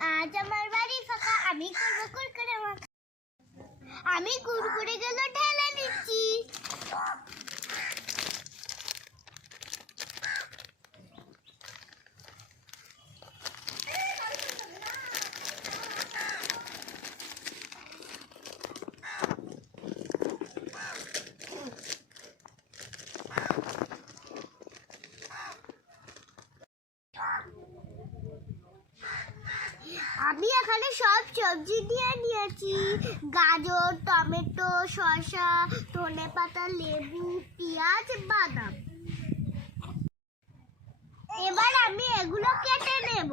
আজ আমার বাড়ি ফাঁকা, আমি করব কুরকুরে মাখা। আমি কুরকুরে গুলো ঢেলে নিচ্ছি। আমি এখানে সব সবজি দিয়ে নিয়েছি, গাজর, টমেটো, শসা, ধনেপাতা, লেবু, পেঁয়াজ, বাদাম। এবার আমি এগুলো কেটে নেব।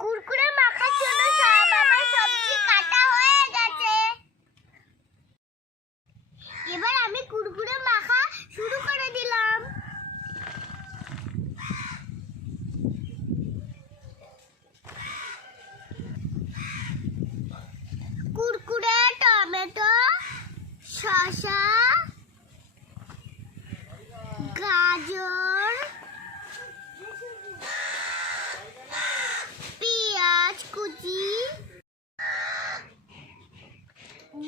কুরকুরে মাখার জন্য সব আমার সবজি কাটা হয়ে গেছে। এবার আমি কুরকুরে মাখা শুরু করে দিলাম। কুরকুরে, টমেটো, শসা, গাজর, পেঁয়াজ কুচি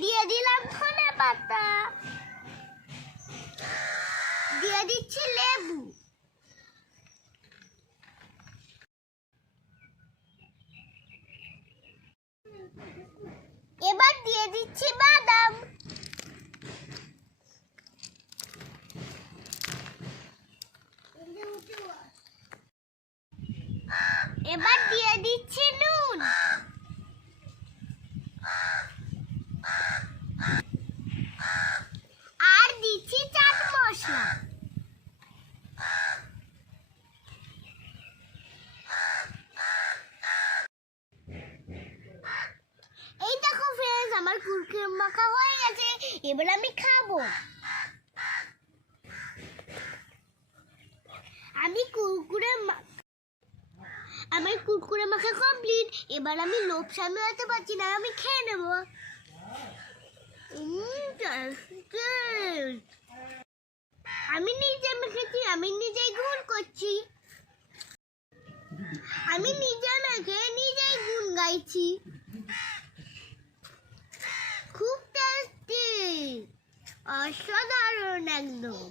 দিয়ে দিলাম, ধনেপাতা দিয়ে দিচ্ছি, লেবু। এবার দিয়ে দিচ্ছি বাদাম। এবার দিয়ে দিচ্ছি নুন। আর দিচ্ছি চাট মশলা। এই দেখো ফ্রেন্ডস, আমার কুরকুরে মাখা হয়ে গেছে। এবার আমি খাবো। আমার কুরকুরে মাখা কমপ্লিট। এবার আমি লোভ সামলাতে পারছি না, আমি খেয়ে নেব। আমি নিজে মেখেছি, আমি নিজেই গুণ করছি। আমি নিজে মেখে নিজেই গুণ গাইছি। খুব টেস্টি, অসাধারণ একদম।